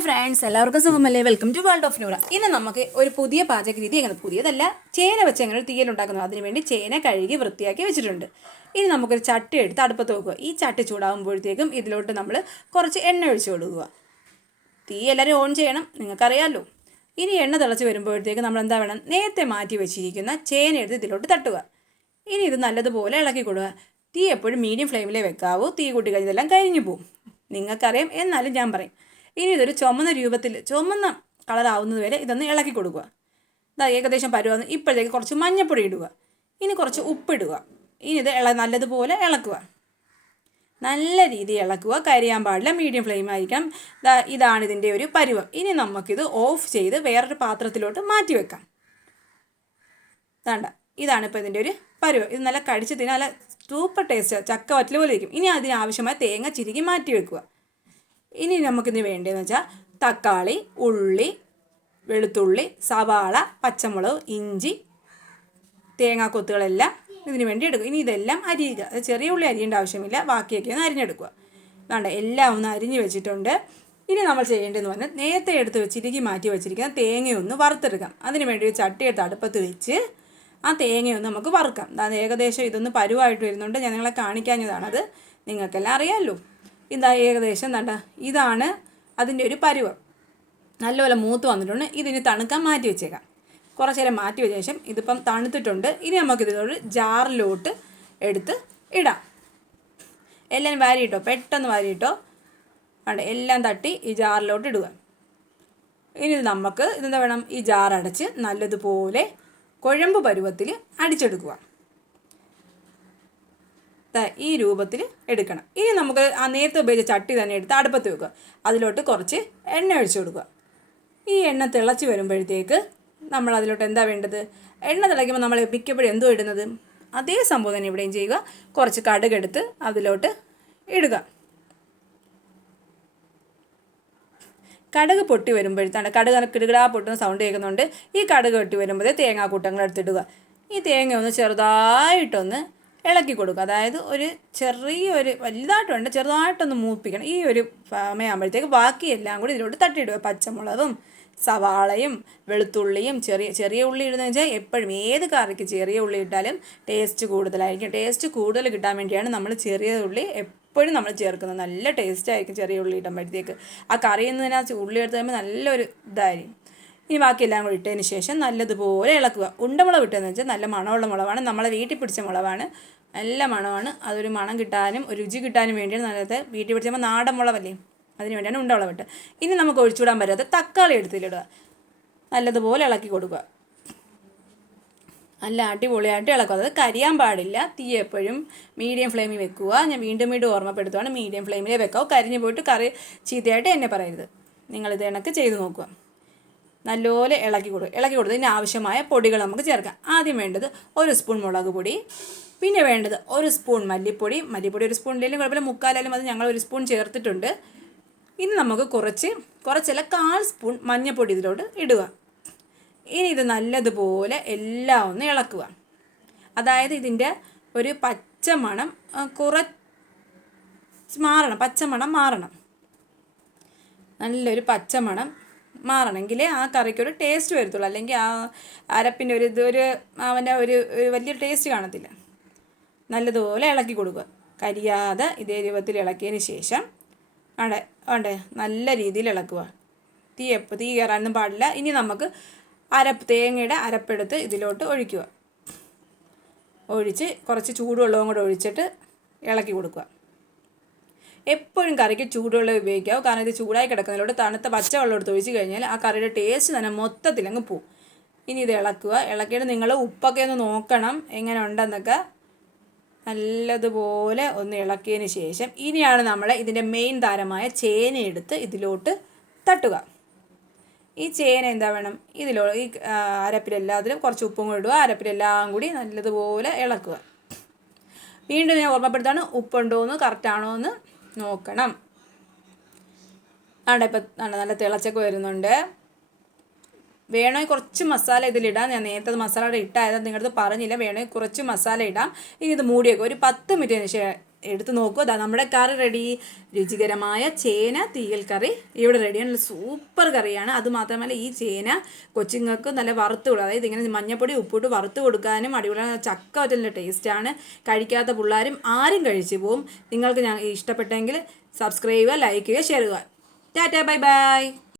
Hi friends, എല്ലാവർക്കും സുഖമല്ലേ? Welcome to world of Noora. ഇന്ന് നമുക്ക് ഒരു പുതിയ പാചക രീതി, എങ്ങനെ പുതിയതല്ല, ചേന വെച്ച് എങ്ങനെ തീയലുണ്ടാക്കുന്നത്. അതിനുവേണ്ടി ചേന കഴുകി വൃത്തിയാക്കി വെച്ചിട്ടുണ്ട്. ഇനി നമുക്കൊരു ചട്ടി എടുത്ത് അടുപ്പത്ത് വെക്കുക. ഈ ചട്ടി ചൂടാകുമ്പോഴത്തേക്കും ഇതിലോട്ട് നമ്മൾ കുറച്ച് എണ്ണ ഒഴിച്ച് കൊടുക്കുക. തീ എല്ലാവരും ഓൺ ചെയ്യണം, നിങ്ങൾക്കറിയാമല്ലോ. ഇനി എണ്ണ തിളച്ച് വരുമ്പോഴത്തേക്ക് നമ്മൾ എന്താ വേണം, നേരത്തെ മാറ്റി വെച്ചിരിക്കുന്ന ചേന എടുത്ത് ഇതിലോട്ട് തട്ടുക. ഇനി ഇത് നല്ലതുപോലെ ഇളക്കി കൊടുക്കുക. തീ എപ്പോഴും മീഡിയം ഫ്ലെയിമിലേ വെക്കാവൂ. തീ കൂട്ടി കഴിഞ്ഞതെല്ലാം കരിഞ്ഞു പോകും. നിങ്ങൾക്കറിയാം, എന്നാലും ഞാൻ പറയും. ഇനി ഇതൊരു ചുമന്ന കളറാവുന്നത് വരെ ഇതൊന്ന് ഇളക്കി കൊടുക്കുക. ഇതാ ഏകദേശം പരുവാന്ന്. ഇപ്പോഴത്തേക്ക് കുറച്ച് മഞ്ഞൾപ്പൊടി ഇടുക. ഇനി കുറച്ച് ഉപ്പിടുക. ഇനി ഇത് നല്ലതുപോലെ ഇളക്കുക. നല്ല രീതിയിൽ ഇളക്കുക, കരിയാൻ പാടില്ല, മീഡിയം ഫ്ലെയിം ആയിരിക്കണം. ഇതാണ് ഇതിൻ്റെ ഒരു പരുവം. ഇനി നമുക്കിത് ഓഫ് ചെയ്ത് വേറൊരു പാത്രത്തിലോട്ട് മാറ്റി വെക്കാം. വേണ്ട, ഇതാണിപ്പോൾ ഇതിൻ്റെ ഒരു പരുവം. ഇത് നല്ല കടിച്ച് തിന്നാൻ നല്ല സൂപ്പർ ടേസ്റ്റ്, ചക്ക വറ്റൽ പോലെ ഇരിക്കും. ഇനി അതിനാവശ്യമായ തേങ്ങ ചിരുകി മാറ്റി വെക്കുക. ഇനി നമുക്കിതിന് വേണ്ടതെന്ന് വെച്ചാൽ തക്കാളി, ഉള്ളി, വെളുത്തുള്ളി, സവാള, പച്ചമുളക്, ഇഞ്ചി, തേങ്ങാക്കൊത്തുകളെല്ലാം ഇതിന് വേണ്ടി എടുക്കുക. ഇനി ഇതെല്ലാം അരിയുക. അത് ചെറിയ ഉള്ളി അരിയേണ്ട ആവശ്യമില്ല, ബാക്കിയൊക്കെ ഒന്ന് അരിഞ്ഞെടുക്കുക. വേണ്ട, എല്ലാം ഒന്ന് അരിഞ്ഞ് വെച്ചിട്ടുണ്ട്. ഇനി നമ്മൾ ചെയ്യേണ്ടതെന്ന് പറഞ്ഞാൽ നേരത്തെ എടുത്ത് ചിരുകി മാറ്റി വെച്ചിരിക്കുന്ന തേങ്ങയൊന്ന് വറുത്തെടുക്കാം. അതിന് വേണ്ടി ഒരു ചട്ടി എടുത്ത് അടുപ്പത്ത് വെച്ച് ആ തേങ്ങയൊന്ന് നമുക്ക് വറുക്കാം. അത് ഏകദേശം ഇതൊന്ന് പരുവായിട്ട് വരുന്നുണ്ട്. ഞാൻ നിങ്ങളെ കാണിക്കാഞ്ഞതാണത്, നിങ്ങൾക്കെല്ലാം അറിയാമല്ലോ. ഇതാ ഏകദേശം ഇതാണ് അതിൻ്റെ ഒരു പരുവം. നല്ലപോലെ മൂത്ത് വന്നിട്ടുണ്ട്. ഇതിന് തണുക്കാൻ മാറ്റി വെച്ചേക്കാം. കുറച്ച് നേരം മാറ്റി വെച്ച ശേഷം ഇതിപ്പം തണുത്തിട്ടുണ്ട്. ഇനി നമുക്കിതിനോട് ജാറിലോട്ട് എടുത്ത് ഇടാം. എല്ലാം വാരിയിട്ടോ, പെട്ടെന്ന് വാരിയിട്ടോ. വേണ്ട, എല്ലാം തട്ടി ഈ ജാറിലോട്ട് ഇടുക. ഇനി നമുക്ക് ഇതെന്താ വേണം, ഈ ജാറടച്ച് നല്ലതുപോലെ കുഴമ്പ് പരുവത്തിൽ അടിച്ചെടുക്കുക. ഈ രൂപത്തിൽ എടുക്കണം. ഇനി നമുക്ക് ആ നേരത്തെ ഉപയോഗിച്ച ചട്ടി തന്നെ എടുത്ത് അടുപ്പത്ത് വെക്കുക. അതിലോട്ട് കുറച്ച് എണ്ണ ഒഴിച്ചു കൊടുക്കുക. ഈ എണ്ണ തിളച്ച് വരുമ്പോഴത്തേക്ക് നമ്മൾ അതിലോട്ട് എന്താ വേണ്ടത്, എണ്ണ തിളയ്ക്കുമ്പോൾ നമ്മൾ മിക്കപ്പോഴും എന്തോ ഇടുന്നത്, അതേ സംഭവം തന്നെ ഇവിടെയും ചെയ്യുക. കുറച്ച് കടുകെടുത്ത് അതിലോട്ട് ഇടുക. കടുക് പൊട്ടി വരുമ്പോഴത്താണ്, കടുക് കിടുകിടാ പൊട്ടുന്ന സൗണ്ട് കേൾക്കുന്നുണ്ട്. ഈ കടുക് പൊട്ടി വരുമ്പോഴേ തേങ്ങാക്കൂട്ടങ്ങൾ എടുത്തിടുക. ഈ തേങ്ങ ഒന്ന് ചെറുതായിട്ടൊന്ന് ഇളക്കി കൊടുക്കുക. അതായത് ഒരു വലുതായിട്ട് വേണ്ട, ചെറുതായിട്ടൊന്ന് മൂപ്പിക്കണം. ഈ ഒരു സമയമാകുമ്പോഴത്തേക്ക് ബാക്കിയെല്ലാം കൂടി ഇതിലോട്ട് തട്ടിയിടുക. പച്ചമുളകും സവാളയും വെളുത്തുള്ളിയും ചെറിയ ഉള്ളി ഇടുന്നതെന്ന് വെച്ചാൽ എപ്പോഴും ഏത് കറിക്ക് ചെറിയ ഉള്ളി ഇട്ടാലും ടേസ്റ്റ് കൂടുതലായിരിക്കും. ടേസ്റ്റ് കൂടുതൽ കിട്ടാൻ വേണ്ടിയാണ് നമ്മൾ ചെറിയ ഉള്ളി എപ്പോഴും നമ്മൾ ചേർക്കുന്നത്. നല്ല ടേസ്റ്റ് ആയിരിക്കും ചെറിയ ഉള്ളി ഇടുമ്പോഴത്തേക്ക്. ആ കറിയിൽ നിന്ന് ഉള്ളി എടുത്ത് കഴിയുമ്പോൾ നല്ലൊരു ഇതായിരിക്കും. ഇനി ബാക്കിയെല്ലാം കൂടി ഇട്ടതിന് ശേഷം നല്ലതുപോലെ ഇളക്കുക. ഉണ്ടമുളക് ഇട്ടതെന്ന് വെച്ചാൽ നല്ല മണമുള്ള മുളകാണ്, നമ്മളെ വീട്ടിൽ പിടിച്ച മുളകാണ്, നല്ല മണമാണ്. അതൊരു മണം കിട്ടാനും ഒരു രുചി കിട്ടാനും വേണ്ടിയാണ് നല്ലത്. വീട്ടിൽ പിടിച്ചപ്പോൾ നാടൻ മുളകല്ലേ, അതിന് വേണ്ടിയാണ് ഉണ്ടമുളക് ഇട്ട്. ഇനി നമുക്ക് ഒഴിച്ചുവിടാൻ പറ്റാത്ത തക്കാളി എടുത്തിടുക. നല്ലതുപോലെ ഇളക്കി കൊടുക്കുക. നല്ല അടിപൊളിയായിട്ട് ഇളക്കുക. അത് കരിയാൻ പാടില്ല. തീ എപ്പോഴും മീഡിയം ഫ്ലെയിമിൽ വെക്കുക. ഞാൻ വീണ്ടും ഓർമ്മപ്പെടുത്തുകയാണ്, മീഡിയം ഫ്ലെയിമിലേ വെക്കാവൂ. കരിഞ്ഞു പോയിട്ട് കറി ചീത്തയായിട്ട് എന്നെ പറയരുത്. നിങ്ങളിത് കണക്ക് ചെയ്ത് നോക്കുക. നല്ലപോലെ ഇളക്കി കൊടുത്ത് ഇതിന് ആവശ്യമായ പൊടികൾ നമുക്ക് ചേർക്കാം. ആദ്യം വേണ്ടത് 1 സ്പൂൺ മുളക് പൊടി, പിന്നെ വേണ്ടത് 1 സ്പൂൺ മല്ലിപ്പൊടി. ഒരു സ്പൂണിലും കുഴപ്പമില്ല, 3/4 അത് ഞങ്ങൾ 1 സ്പൂൺ ചേർത്തിട്ടുണ്ട്. ഇനി നമുക്ക് കുറച്ചല്ല 1/4 സ്പൂൺ മഞ്ഞൾപ്പൊടി ഇതിലോട്ട് ഇടുക. ഇനി ഇത് നല്ലതുപോലെ എല്ലാം ഒന്ന് ഇളക്കുക. അതായത് ഇതിൻ്റെ ഒരു പച്ചമണം പച്ചമണം മാറണം. നല്ലൊരു പച്ചമണം മാറണമെങ്കിൽ ആ കറിക്കൊരു ടേസ്റ്റ് വരത്തുള്ളൂ. അല്ലെങ്കിൽ ആ അരപ്പിൻ്റെ അവൻ്റെ ഒരു വലിയൊരു ടേസ്റ്റ് കാണത്തില്ല. നല്ലതുപോലെ ഇളക്കി കൊടുക്കുക. കരിയാതെ ഇതേ രൂപത്തിൽ ഇളക്കിയതിന് ശേഷം വേണ്ടേ നല്ല രീതിയിൽ ഇളക്കുക. തീ കയറാനൊന്നും പാടില്ല. ഇനി നമുക്ക് തേങ്ങയുടെ അരപ്പെടുത്ത് ഇതിലോട്ട് ഒഴിക്കുക. ഒഴിച്ച് കുറച്ച് ചൂടുവെള്ളവും കൂടെ ഒഴിച്ചിട്ട് ഇളക്കി കൊടുക്കുക. എപ്പോഴും കറിക്ക് ചൂടുവെള്ളം ഉപയോഗിക്കാവും. കാരണം ഇത് ചൂടായി കിടക്കുന്നതിലോട്ട് തണുത്ത പച്ചവെള്ളം എടുത്ത് ഒഴിച്ച് കഴിഞ്ഞാൽ ആ കറിയുടെ ടേസ്റ്റ് തന്നെ മൊത്തത്തിലങ്ങ് പോവും. ഇനി ഇത് ഇളക്കുക. ഇളക്കിയിട്ട് നിങ്ങൾ ഉപ്പൊക്കെ ഒന്ന് നോക്കണം എങ്ങനെ ഉണ്ടെന്നൊക്കെ. നല്ലതുപോലെ ഒന്ന് ഇളക്കിയതിന് ശേഷം ഇനിയാണ് നമ്മൾ ഇതിൻ്റെ മെയിൻ താരമായ ചേന എടുത്ത് ഇതിലോട്ട് തട്ടുക. ഈ ചേന എന്താ വേണം, ഈ അരപ്പിലെല്ലാത്തിലും കുറച്ച് ഉപ്പും കൂടി ഇടുക. അരപ്പിലെല്ലാം കൂടി നല്ലതുപോലെ ഇളക്കുക. വീണ്ടും ഞാൻ ഓർമ്മപ്പെടുത്താണ്, ഉപ്പുണ്ടോ എന്ന് കറക്റ്റാണോ എന്ന് നോക്കണം. ഇപ്പം നല്ല തിളച്ചൊക്കെ വരുന്നുണ്ട്. വേണമെങ്കിൽ കുറച്ച് മസാല ഇതിലിടാം. ഞാൻ നേരത്തെ മസാലയുടെ ഇട്ടായത് നിങ്ങളടുത്ത് പറഞ്ഞില്ല. വേണമെങ്കിൽ കുറച്ച് മസാല ഇടാം. ഇനി ഇത് മൂടിയൊക്കെ ഒരു 10 മിനിറ്റിന് എടുത്ത് നോക്കുക. അതാ നമ്മുടെ കറി റെഡി. രുചികരമായ ചേന തീയൽ കറി ഇവിടെ റെഡിയാണ്. നല്ല സൂപ്പർ കറിയാണ്. അതുമാത്രമല്ല ഈ ചേന കൊച്ചുങ്ങൾക്ക് നല്ല വറുത്ത് കൊടുക്കുക. അതായത് ഇങ്ങനെ മഞ്ഞപ്പൊടി ഉപ്പിട്ട് വറുത്ത് കൊടുക്കാനും അടിപൊളിയാണ്. ചക്ക വറ്റലിൻ്റെ ടേസ്റ്റാണ്. കഴിക്കാത്ത പിള്ളേരും ആരും കഴിച്ചു പോവും. നിങ്ങൾക്ക് ഞാൻ ഇഷ്ടപ്പെട്ടെങ്കിൽ സബ്സ്ക്രൈബ് ചെയ്യുക, ലൈക്ക് ചെയ്യുക, ഷെയർ ചെയ്യുക. Tata, bye bye.